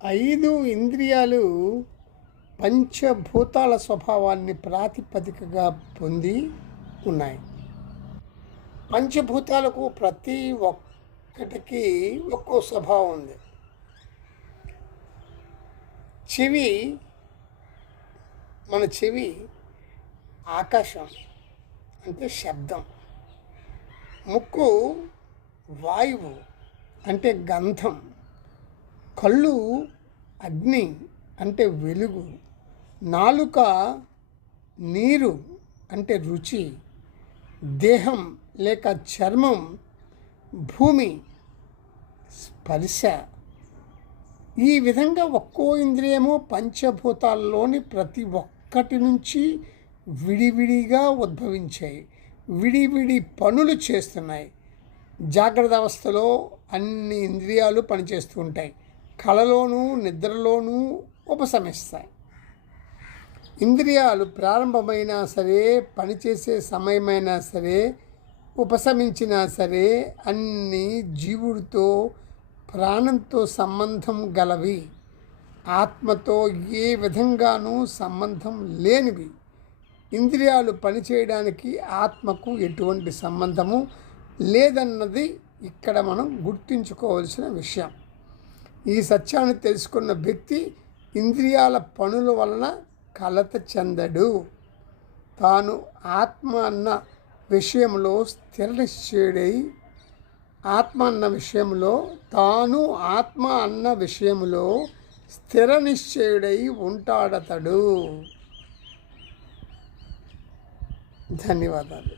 ఐదు ఇంద్రియాలు పంచభూతాల స్వభావాన్ని ప్రాతిపదికగా పొంది ఉన్నాయి. పంచభూతాలకు ప్రతి ఒక్కటికి ఒక్కో స్వభావం ఉంది. మన చెవి ఆకాశం అంటే శబ్దం, ముక్కు వాయువు అంటే గంధం, కళ్ళు అగ్ని అంటే వెలుగు, నాలుక నీరు అంటే రుచి, దేహం లేక చర్మం భూమి స్పర్శ. ఈ విధంగా ఒక్కో ఇంద్రియము పంచభూతాల్లోని ప్రతి ఒక్కటి నుంచి విడివిడిగా ఉద్భవించాయి, విడివిడి పనులు చేస్తున్నాయి. జాగ్రత్త అవస్థలో అన్ని ఇంద్రియాలు పనిచేస్తూ ఉంటాయి, కళలోనూ నిద్రలోనూ ఉపశమిస్తాయి. ఇంద్రియాలు ప్రారంభమైనా సరే, పనిచేసే సమయమైనా సరే, ఉపశమించినా సరే అన్నీ జీవుడితో ప్రాణంతో సంబంధం గలవి, ఆత్మతో ఏ విధంగానూ సంబంధం లేనివి. ఇంద్రియాలు పనిచేయడానికి ఆత్మకు ఎటువంటి సంబంధము లేదన్నది ఇక్కడ మనం గుర్తుంచుకోవాల్సిన విషయం. ఈ సత్యాన్ని తెలుసుకున్న వ్యక్తి ఇంద్రియాల పనుల వలన కలత చెందడు. తాను ఆత్మ అన్న విషయంలో స్థిర నిశ్చయుడై స్థిర నిశ్చయుడై ఉంటాడతడు. ధన్యవాదాలు.